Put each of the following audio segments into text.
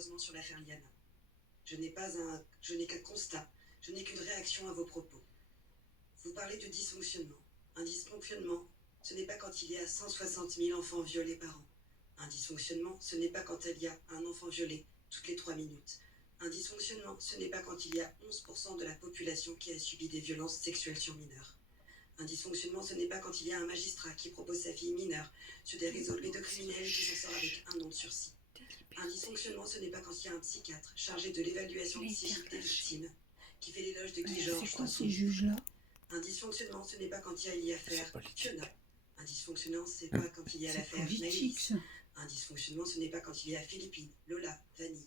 malheureusement sur l'affaire Liana. Je n'ai qu'un constat, je n'ai qu'une réaction à vos propos. Vous parlez de dysfonctionnement. Un dysfonctionnement, ce n'est pas quand il y a 160 000 enfants violés par an. Un dysfonctionnement, ce n'est pas quand il y a un enfant violé toutes les 3 minutes. Un dysfonctionnement, ce n'est pas quand il y a 11% de la population qui a subi des violences sexuelles sur mineurs. Un dysfonctionnement, ce n'est pas quand il y a un magistrat qui propose sa fille mineure sur des réseaux pédocriminels qui s'en sort avec 1 an de sursis. Un dysfonctionnement, ce n'est pas quand il y a un psychiatre chargé de l'évaluation psychique des victimes qui fait l'éloge de Guy Georges dans son juges-là. Un dysfonctionnement, ce n'est pas quand il y a l'affaire Fiona. Un dysfonctionnement, c'est pas quand il y a l'affaire Maëlys. Un dysfonctionnement, ce n'est pas quand il y a Philippine, Lola, Vanny,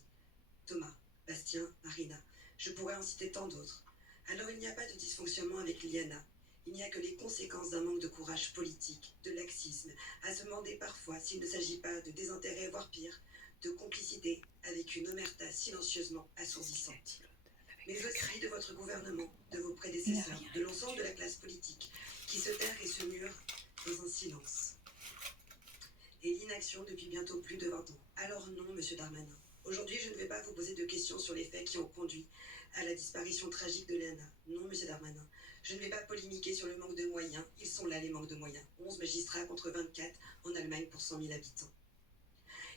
Thomas, Bastien, Marina. Je pourrais en citer tant d'autres. Alors il n'y a pas de dysfonctionnement avec Liana. Il n'y a que les conséquences d'un manque de courage politique, de laxisme, à se demander parfois s'il ne s'agit pas de désintérêt, voire pire, de complicité avec une omerta silencieusement assourdissante. Mais aussi de votre gouvernement, de vos prédécesseurs, de l'ensemble de la classe politique, qui se terre et se mure dans un silence. Et l'inaction depuis bientôt plus de 20 ans. Alors non, monsieur Darmanin. Aujourd'hui, je ne vais pas vous poser de questions sur les faits qui ont conduit à la disparition tragique de Liana. Non, monsieur Darmanin. Je ne vais pas polémiquer sur le manque de moyens. Ils sont là, les manques de moyens. 11 magistrats contre 24 en Allemagne pour 100 000 habitants.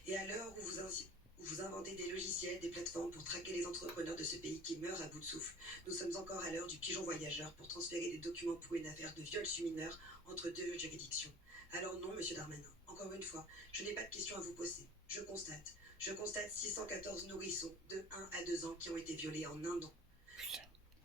Et à l'heure où vous inventez des logiciels, des plateformes pour traquer les entrepreneurs de ce pays qui meurent à bout de souffle, nous sommes encore à l'heure du pigeon voyageur pour transférer des documents pour une affaire de viol sur mineur entre 2 juridictions. Alors non, monsieur Darmanin. Encore une fois, je n'ai pas de questions à vous poser. Je constate 614 nourrissons de 1 à 2 ans qui ont été violés en 1 an.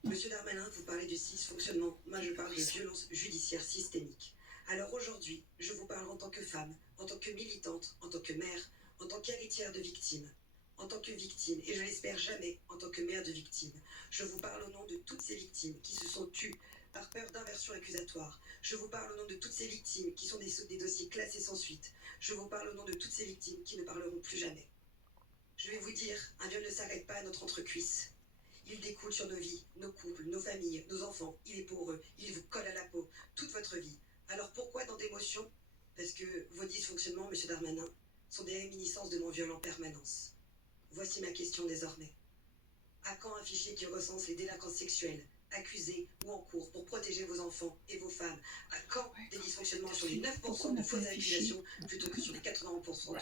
Monsieur Darmanin, vous parlez de dysfonctionnement, moi je parle de violence judiciaire systémique. Alors aujourd'hui, je vous parle en tant que femme, en tant que militante, en tant que mère, en tant qu'héritière de victimes, en tant que victime, et je l'espère jamais en tant que mère de victime. Je vous parle au nom de toutes ces victimes qui se sont tues par peur d'inversion accusatoire. Je vous parle au nom de toutes ces victimes qui sont des dossiers classés sans suite. Je vous parle au nom de toutes ces victimes qui ne parleront plus jamais. Je vais vous dire, un viol ne s'arrête pas à notre entrecuisse. Il découle sur nos vies, nos couples, nos familles, nos enfants. Il est pour eux, il vous colle à la peau, toute votre vie. Alors pourquoi dans des motions? Parce que vos dysfonctionnements, monsieur Darmanin, sont des réminiscences de mon viol en permanence. Voici ma question désormais. À quand un fichier qui recense les délinquants sexuels, accusés ou en cours pour protéger vos enfants et vos femmes? À quand des dysfonctionnements sur les 9% de fausses accusations plutôt que sur les 80%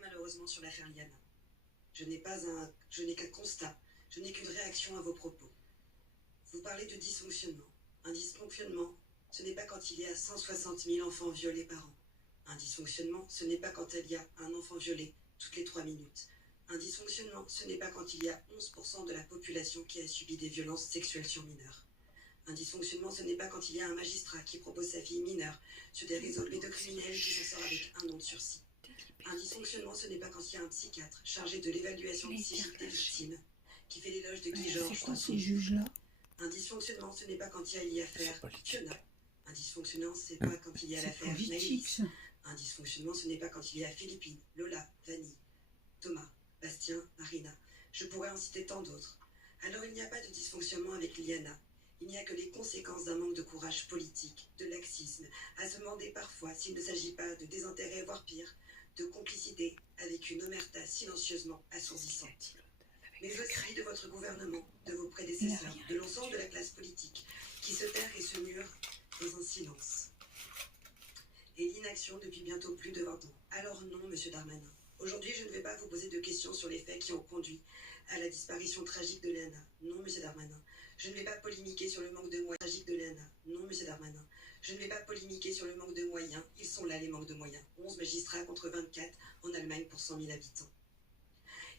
malheureusement sur l'affaire Liana. Je n'ai qu'un constat, je n'ai qu'une réaction à vos propos. Vous parlez de dysfonctionnement. Un dysfonctionnement, ce n'est pas quand il y a 160 000 enfants violés par an. Un dysfonctionnement, ce n'est pas quand il y a un enfant violé toutes les 3 minutes. Un dysfonctionnement, ce n'est pas quand il y a 11% de la population qui a subi des violences sexuelles sur mineurs. Un dysfonctionnement, ce n'est pas quand il y a un magistrat qui propose sa fille mineure sur des réseaux pédocriminels qui s'en sort avec 1 an de sursis. Un dysfonctionnement, ce n'est pas quand il y a un psychiatre chargé de l'évaluation psychique des victimes qui fait l'éloge de Guy Georges dans son juges-là. Un dysfonctionnement, ce n'est pas quand il y a l'affaire Fiona. Un dysfonctionnement, c'est pas quand il y a l'affaire Maëlys. Un dysfonctionnement, ce n'est pas quand il y a Philippine, Lola, Vanny, Thomas, Bastien, Marina. Je pourrais en citer tant d'autres. Alors il n'y a pas de dysfonctionnement avec Liana. Il n'y a que les conséquences d'un manque de courage politique, de laxisme, à se demander parfois s'il ne s'agit pas de désintérêt, voire pire, de complicité avec une omerta silencieusement assourdissante. Mais aussi de votre gouvernement, de vos prédécesseurs, de l'ensemble de la classe politique, qui se terre et se mure dans un silence. Et l'inaction depuis bientôt plus de 20 ans. Alors non, monsieur Darmanin. Aujourd'hui, je ne vais pas vous poser de questions sur les faits qui ont conduit à la disparition tragique de Liana. Non, monsieur Darmanin. Je ne vais pas polémiquer sur le manque de moyens tragique de Liana. Non, monsieur Darmanin. Je ne vais pas polémiquer sur le manque de moyens. Ils sont là, les manques de moyens. 11 magistrats contre 24 en Allemagne pour 100 000 habitants.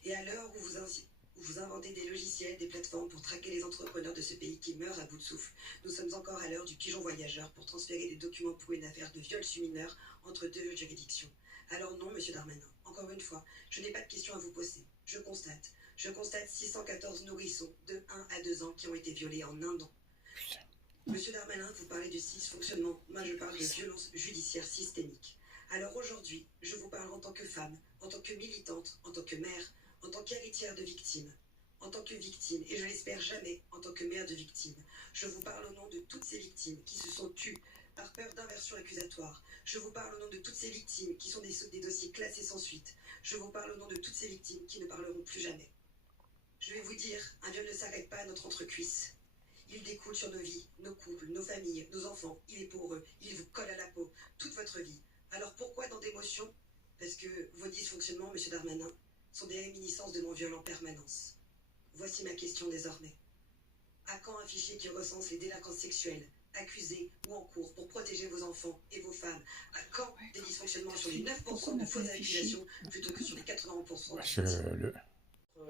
Et à l'heure où vous inventez des logiciels, des plateformes pour traquer les entrepreneurs de ce pays qui meurent à bout de souffle, nous sommes encore à l'heure du pigeon voyageur pour transférer des documents pour une affaire de viol sur mineur entre 2 juridictions. Alors non, monsieur Darmanin. Encore une fois, je n'ai pas de questions à vous poser. Je constate 614 nourrissons de 1 à 2 ans qui ont été violés en 1 an. Monsieur Darmanin, vous parlez de dysfonctionnement, moi je parle de violence judiciaire systémique. Alors aujourd'hui, je vous parle en tant que femme, en tant que militante, en tant que mère, en tant qu'héritière de victimes, en tant que victime, et je l'espère jamais en tant que mère de victimes. Je vous parle au nom de toutes ces victimes qui se sont tues par peur d'inversion accusatoire. Je vous parle au nom de toutes ces victimes qui sont des dossiers classés sans suite. Je vous parle au nom de toutes ces victimes qui ne parleront plus jamais. Je vais vous dire, un viol ne s'arrête pas à notre entrecuisse. Il découle sur nos vies, nos couples, nos familles, nos enfants. Il est pour eux, il vous colle à la peau, toute votre vie. Alors pourquoi tant d'émotions? Parce que vos dysfonctionnements, monsieur Darmanin, sont des réminiscences de mon viol en permanence. Voici ma question désormais. À quand un fichier qui recense les délinquants sexuels, accusés ou en cours, pour protéger vos enfants et vos femmes? À quand des dysfonctionnements sur les 9% de fausses accusations plutôt que sur les 80% de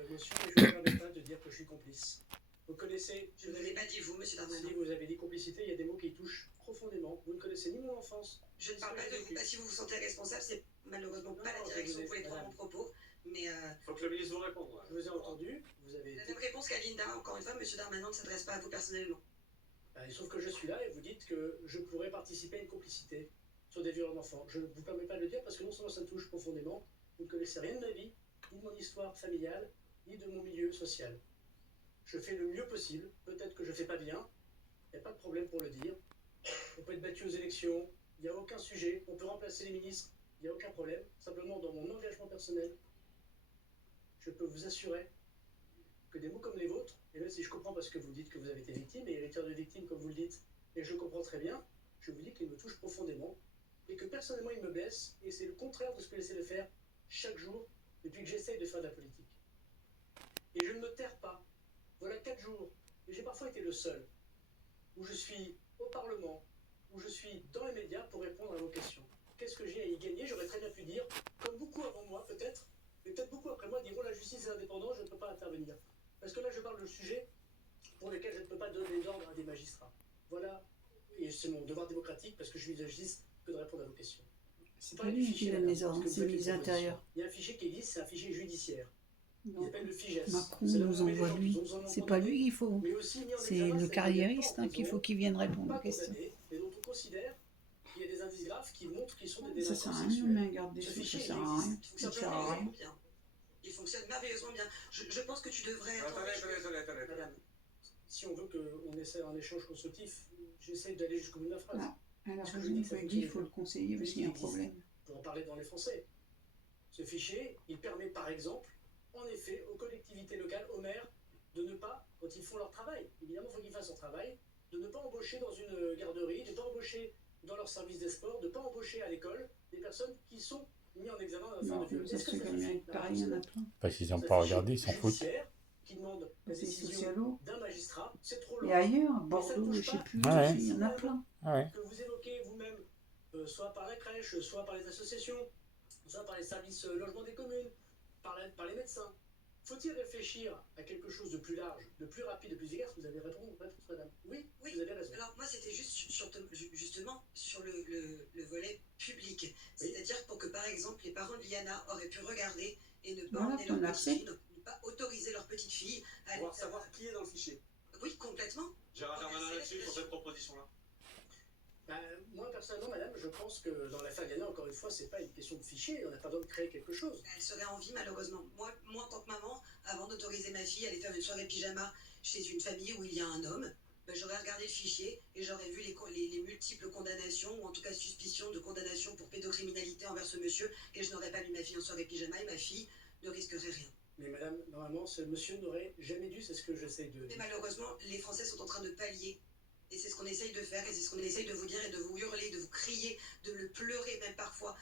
émotion, et je ne me permets pas de dire que je suis complice. Vous connaissez... Je ne l'ai pas dit vous, monsieur Darmanin. Si vous avez dit complicité, il y a des mots qui touchent profondément. Vous ne connaissez ni mon enfance. Je ne parle pas de vous. Si vous vous sentez responsable, c'est malheureusement pas la direction pour les prendre en propos. Mais faut que le ministre vous réponde. Je vous ai entendu. Vous avez la même réponse qu'à Linda. Encore une fois, monsieur Darmanin ne s'adresse pas à vous personnellement. Sauf que je suis là et vous dites que je pourrais participer à une complicité sur des viols d'enfants. Je ne vous permets pas de le dire parce que non seulement ça me touche profondément, vous ne connaissez rien de ma vie, ni de mon histoire familiale, ni de mon milieu social. Je fais le mieux possible. Peut-être que je ne fais pas bien. Il n'y a pas de problème pour le dire. On peut être battu aux élections. Il n'y a aucun sujet. On peut remplacer les ministres. Il n'y a aucun problème. Simplement, dans mon engagement personnel, je peux vous assurer que des mots comme les vôtres, et même si je comprends parce que vous dites que vous avez été victime et héritière de victime comme vous le dites, et je comprends très bien, je vous dis qu'ils me touchent profondément et que personnellement ils me blessent et c'est le contraire de ce que j'essaie de faire chaque jour depuis que j'essaye de faire de la politique. Et je ne me terre pas. Voilà 4 jours, et j'ai parfois été le seul, où je suis au Parlement, où je suis dans les médias pour répondre à vos questions. Qu'est-ce que j'ai à y gagner? J'aurais très bien pu dire, comme beaucoup avant moi peut-être, mais peut-être beaucoup après moi diront la justice est indépendante, je ne peux pas intervenir. Parce que là je parle de sujets pour lesquels je ne peux pas donner d'ordre à des magistrats. Voilà, et c'est mon devoir démocratique parce que je suis de la justice que de répondre à vos questions. C'est pas lui qui donne les ordres, c'est le ministre de l'Intérieur. Il y a un fichier qui existe, c'est un fichier judiciaire. Il s'appelle le FIGES. Macron nous envoie lui. C'est pas lui qu'il faut. C'est le carriériste qu'il faut qu'il vienne répondre aux questions. Et dont on considère qu'il y a des indices graves qui montrent qu'ils sont des délinquants sexuels. Ça sert à rien, mais un garde des sceaux, ça sert à rien. Ça sert à rien. Il fonctionne merveilleusement bien. Je pense que tu devrais... Attendez. Madame, si on veut qu'on essaie un échange constructif, j'essaie d'aller jusqu'au bout de la phrase. Non. Alors, je dis qu'il faut le conseiller parce qu'il y a un problème. Pour en parler dans les Français. Ce fichier, il permet par exemple, en effet, aux collectivités locales, aux maires, de ne pas, quand ils font leur travail, évidemment il faut qu'ils fassent leur travail, de ne pas embaucher dans une garderie, de ne pas embaucher dans leur service des sports, de ne pas embaucher à l'école des personnes qui sont mises en examen dans l'affaire de viol. Est-ce que ça suffit? Pareil, il y en a plein. Parce qu'ils n'ont pas regardé, ils s'en foutent. Qui demande la décision d'un magistrat, c'est trop long. Et ailleurs, Bordeaux, je ne sais plus, il y en a plein. Que vous évoquez vous-même, soit par la crèche, soit par les associations, soit par les services logement des communes, par les médecins. Faut-il réfléchir à quelque chose de plus large, de plus rapide, de plus efficace? Vous avez répondu, madame. Oui, vous avez raison. Alors moi, c'était juste justement sur le volet public. C'est-à-dire pour que, par exemple, les parents de Liana auraient pu regarder et ne pas emmener leur petite fille, ne pas autoriser leur petite fille à pouvoir savoir qui est dans le fichier. Oui, complètement. Gérard Darmanin là-dessus, sur cette proposition-là. Moi, personnellement, madame, je pense que dans l'affaire Liana, encore une fois, c'est pas une question de fichier, on n'a pas besoin de créer quelque chose. Elle serait en vie, malheureusement. Moi, en tant que maman, avant d'autoriser ma fille à aller faire une soirée pyjama chez une famille où il y a un homme, j'aurais regardé le fichier et j'aurais vu les multiples condamnations, ou en tout cas suspicions de condamnation pour pédocriminalité envers ce monsieur, et je n'aurais pas mis ma fille en soirée pyjama et ma fille ne risquerait rien. Mais madame, normalement, ce monsieur n'aurait jamais dû, c'est ce que j'essaie de... Mais malheureusement, les Français sont en train de pallier. Et c'est ce qu'on essaye de faire, et c'est ce qu'on essaye de vous dire, et de vous hurler, de vous crier, de le pleurer même parfois.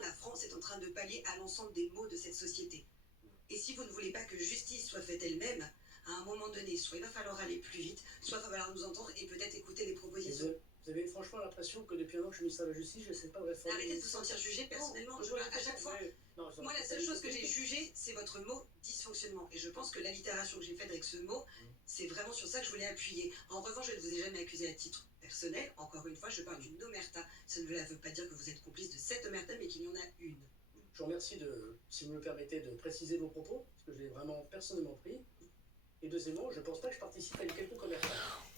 La France est en train de pallier à l'ensemble des maux de cette société. Et si vous ne voulez pas que justice soit faite elle-même, à un moment donné, soit il va falloir aller plus vite, soit il va falloir nous entendre et peut-être écouter les propositions. Vous avez franchement l'impression que depuis un an que je suis ministre de la Justice, je ne sais pas réformer... Arrêtez de vous sentir jugé personnellement. À chaque fois, moi la seule chose que j'ai jugée, c'est votre mot dysfonctionnement. Et je pense que l'allitération que j'ai faite avec ce mot, c'est vraiment sur ça que je voulais appuyer. En revanche, je ne vous ai jamais accusé à titre personnel. Encore une fois, je parle d'une omerta. Ça ne veut pas dire que vous êtes complice de cette omerta, mais qu'il y en a une. Je vous remercie si vous me permettez, de préciser vos propos, parce que je l'ai vraiment personnellement pris. Et deuxièmement, je ne pense pas que je participe à une quelconque omerta.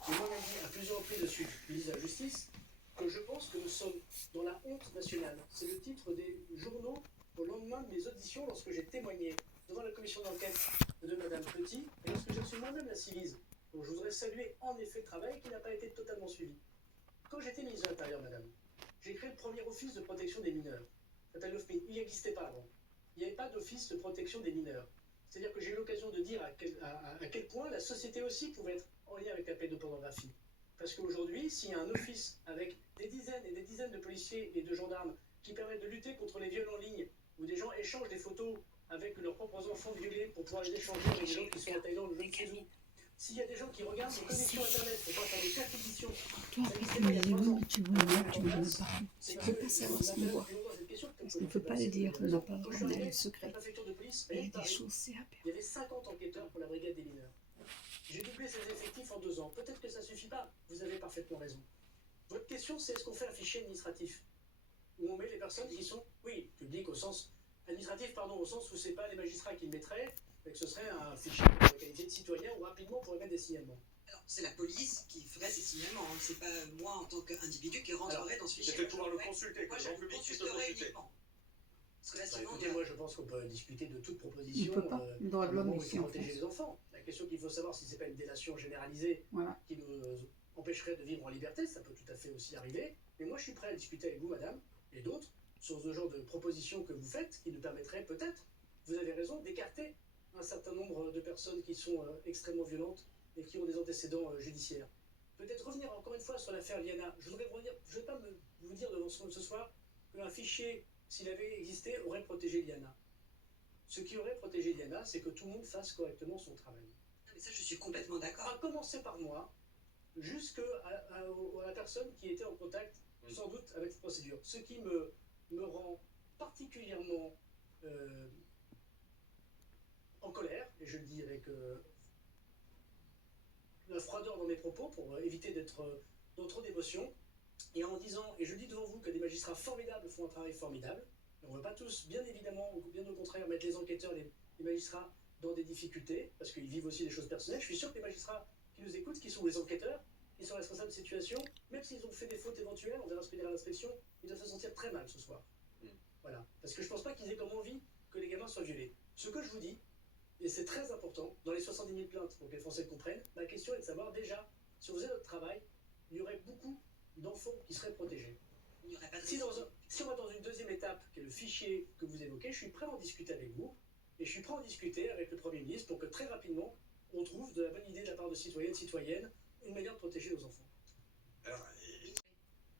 Et moi, on a dit à plusieurs reprises dessus, ministre de la Justice, que je pense que nous sommes dans la honte nationale. C'est le titre des journaux au lendemain de mes auditions lorsque j'ai témoigné devant la commission d'enquête de Madame Petit et lorsque j'ai reçu moi-même la Civise. Donc je voudrais saluer en effet le travail qui n'a pas été totalement suivi. Quand j'étais ministre de l'Intérieur, madame, j'ai créé le premier office de protection des mineurs. Ça s'appelle l'OFMIN. Il n'existait pas avant. Il n'y avait pas d'office de protection des mineurs. C'est-à-dire que j'ai eu l'occasion de dire à quel point la société aussi pouvait être en lien avec la pédopornographie. Parce qu'aujourd'hui, s'il y a un office avec des dizaines et des dizaines de policiers et de gendarmes qui permettent de lutter contre les viols en ligne, où des gens échangent des photos avec leurs propres enfants violés pour pouvoir les échanger avec des gens qui sont en Thaïlande ou je ne sais où. S'il y a des gens qui regardent les connexions Internet pour pouvoir faire des perquisitions, Toi, après, tu me dis oui, mais tu vois, là, tu me dis partout. Je ne peux pas savoir ce qu'on voit. Parce qu'on ne peut pas le dire. On n'a pas on a le secret. Il y a des choses, c'est à perdre. Il y avait 50 enquêteurs pour la brigade des mineurs. J'ai doublé ses effectifs en 2 ans. Peut-être que ça ne suffit pas. Vous avez parfaitement raison. Votre question, c'est est-ce qu'on fait un fichier administratif où on met les personnes qui sont, oui, publiques au sens administratif, pardon, au sens où c'est pas les magistrats qui le mettraient, mais que ce serait un fichier pour qualifier de citoyen où rapidement on pourrait mettre des signalements. Alors, c'est la police qui ferait ces signalements, hein. C'est pas moi en tant qu'individu qui rentrerait dans ce fichier. C'était pouvoir le consulter, Moi, que je le le public puisse le consulterai consulter. uniquement. Parce que là, Bah, sinon, écoutez, moi je pense qu'on peut discuter de toute proposition. On ne peut pas. Le droit de l'homme pour ici en protéger France. les enfants. La question qu'il faut savoir, si c'est pas une délation généralisée Voilà. qui nous empêcherait de vivre en liberté, ça peut tout à fait aussi arriver. Mais moi je suis prêt à discuter avec vous, madame, et d'autres, sur ce genre de propositions que vous faites, qui nous permettraient peut-être, vous avez raison, d'écarter un certain nombre de personnes qui sont extrêmement violentes et qui ont des antécédents judiciaires. Peut-être revenir encore une fois sur l'affaire Liana. Je ne vais pas vous dire devant ce soir qu'un fichier, s'il avait existé, aurait protégé Liana. Ce qui aurait protégé Liana, c'est que tout le monde fasse correctement son travail. Ah, mais ça, je suis complètement d'accord. À commencer par moi, jusqu'à la personne qui était en contact, sans doute, avec cette procédure. Ce qui me rend particulièrement en colère, et je le dis avec la froideur dans mes propos pour éviter d'être dans trop d'émotions, et en disant, et je dis devant vous que des magistrats formidables font un travail formidable. On ne veut pas tous, bien évidemment, ou bien au contraire, mettre les enquêteurs, les magistrats dans des difficultés, parce qu'ils vivent aussi des choses personnelles. Je suis sûr que les magistrats qui nous écoutent, qui sont les enquêteurs, qui sont responsables de situation, même s'ils ont fait des fautes éventuelles, on verra ce que dira l'inspection, ils doivent se sentir très mal ce soir. Voilà. Parce que je ne pense pas qu'ils aient comme envie que les gamins soient violés. Ce que je vous dis, et c'est très important, dans les 70 000 plaintes, pour que les Français le comprennent, ma question est de savoir déjà, si on faisait notre travail, il y aurait beaucoup d'enfants qui seraient protégés. Il n'y aurait pas de Si on va dans une deuxième étape, qui est le fichier que vous évoquez, je suis prêt à en discuter avec vous, et je suis prêt à en discuter avec le Premier ministre pour que très rapidement, on trouve de la bonne idée de la part de citoyennes, une manière de protéger nos enfants. Alors,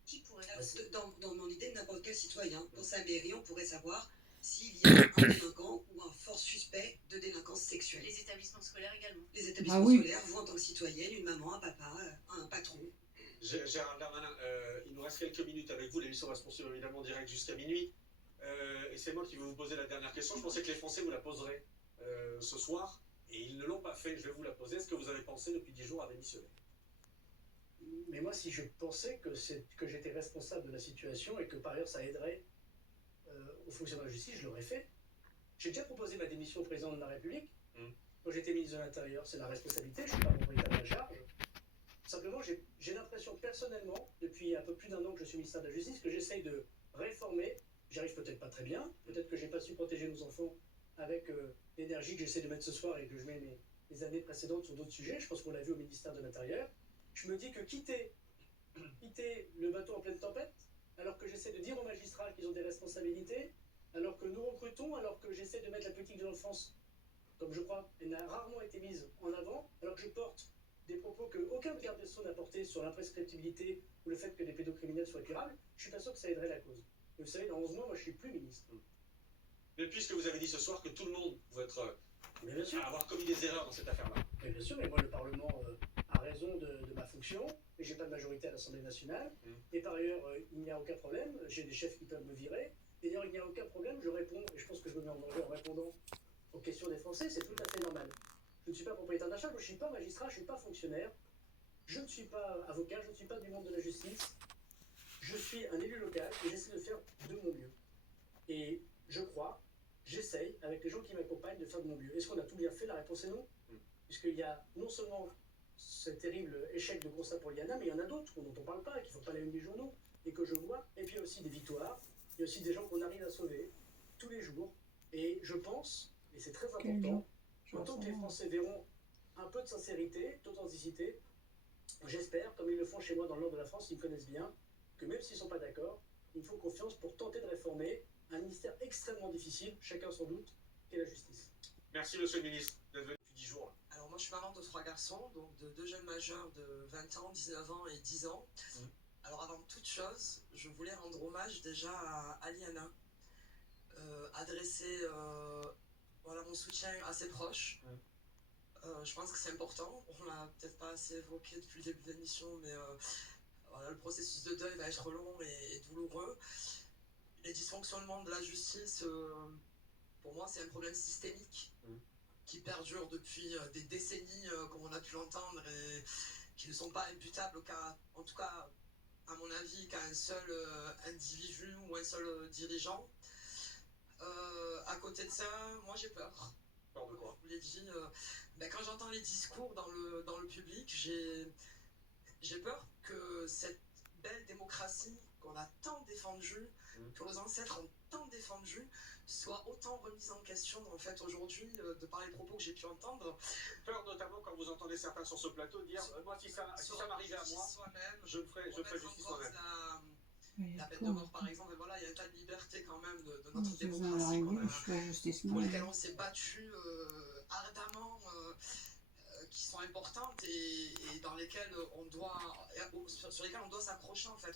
Qui pourrait, dans mon idée, n'importe quel citoyen, dans sa mairie, on pourrait savoir s'il y a un délinquant ou un fort suspect de délinquance sexuelle. Les établissements scolaires également. Les établissements oui. scolaires, vous en tant que citoyenne, une maman, un papa, un patron. Gérald Darmanin, il nous reste quelques minutes avec vous. L'émission va se poursuivre évidemment en direct jusqu'à minuit. Et c'est moi qui vais vous poser la dernière question. Je pensais que les Français vous la poseraient ce soir. Et ils ne l'ont pas fait. Je vais vous la poser. Est-ce que vous avez pensé depuis 10 jours à démissionner? Mais moi, si je pensais que j'étais responsable de la situation et que par ailleurs ça aiderait au fonctionnement de la justice, je l'aurais fait. J'ai déjà proposé ma démission au président de la République. Quand j'étais ministre de l'Intérieur, c'est la responsabilité, je ne suis pas propriétaire de la charge. Simplement, j'ai l'impression personnellement, depuis un peu plus d'un an que je suis ministre de la Justice, que j'essaye de réformer. J'y arrive peut-être pas très bien, peut-être que j'ai pas su protéger nos enfants avec l'énergie que j'essaie de mettre ce soir et que je mets les années précédentes sur d'autres sujets. Je pense qu'on l'a vu au ministère de l'Intérieur. Je me dis que quitter le bateau en pleine tempête, alors que j'essaie de dire aux magistrats qu'ils ont des responsabilités, alors que nous recrutons, alors que j'essaie de mettre la politique de l'enfance, comme je crois, elle n'a rarement été mise en avant, alors que je porte des propos qu'aucun garde des Sceaux n'a porté sur l'imprescriptibilité ou le fait que les pédocriminels soient curables, je suis pas sûr que ça aiderait la cause. Et vous savez, dans 11 mois, moi je suis plus ministre. Mais puisque vous avez dit ce soir que tout le monde pouvait Mais bien sûr. avoir commis des erreurs dans cette affaire-là. Mais bien sûr, mais moi le Parlement a raison de ma fonction, et j'ai pas de majorité à l'Assemblée nationale, et par ailleurs, il n'y a aucun problème, j'ai des chefs qui peuvent me virer, et d'ailleurs il n'y a aucun problème, je réponds, et je pense que je me mets en danger en répondant aux questions des Français, c'est tout à fait normal. Je ne suis pas propriétaire d'un charge, je ne suis pas magistrat, je ne suis pas fonctionnaire, je ne suis pas avocat, je ne suis pas du monde de la justice, je suis un élu local et j'essaie de faire de mon mieux. Et je crois, j'essaye, avec les gens qui m'accompagnent, de faire de mon mieux. Est-ce qu'on a tout bien fait? La réponse est non. Puisqu'il y a non seulement ce terrible échec de constat pour Liana, mais il y en a d'autres dont on ne parle pas, et qui ne font pas la une des journaux, et que je vois. Et puis il y a aussi des victoires, il y a aussi des gens qu'on arrive à sauver tous les jours. Et je pense, et c'est très important, en tant que les Français verront un peu de sincérité, d'authenticité, J'espère, comme ils le font chez moi dans le nord de la France, ils me connaissent bien, que même s'ils ne sont pas d'accord, ils me font confiance pour tenter de réformer un ministère extrêmement difficile, chacun sans doute, qu'est la justice. Merci, monsieur le ministre, d'être venu depuis 10 jours. Là. Alors moi je suis maman de 3 garçons, donc de 2 jeunes majeurs de 20 ans, 19 ans et 10 ans. Alors avant toute chose, je voulais rendre hommage déjà à Aliana, adresser voilà, mon soutien à ses proches. Je pense que c'est important, on l'a peut-être pas assez évoqué depuis le début de l'émission, mais voilà, le processus de deuil va être long et douloureux. Les dysfonctionnements de la justice, pour moi, c'est un problème systémique qui perdure depuis des décennies, comme on a pu l'entendre, et qui ne sont pas imputables en tout cas, à mon avis, qu'à un seul individu ou un seul dirigeant. À côté de ça, moi j'ai peur. Peur de quoi ? Je vous l'ai dit, quand j'entends les discours dans le public, j'ai peur que cette belle démocratie qu'on a tant défendue, que nos ancêtres ont tant défendue, soit autant remise en question en fait aujourd'hui, de par les propos que j'ai pu entendre. Peur notamment quand vous entendez certains sur ce plateau dire moi si ça m'arrivait à moi, je ferais justice moi-même. La peine de mort par exemple, et voilà, il y a un tas de libertés quand même de notre démocratie pour lesquelles on s'est battu ardemment, qui sont importantes et dans lesquelles on doit, sur lesquelles on doit s'accrocher en fait.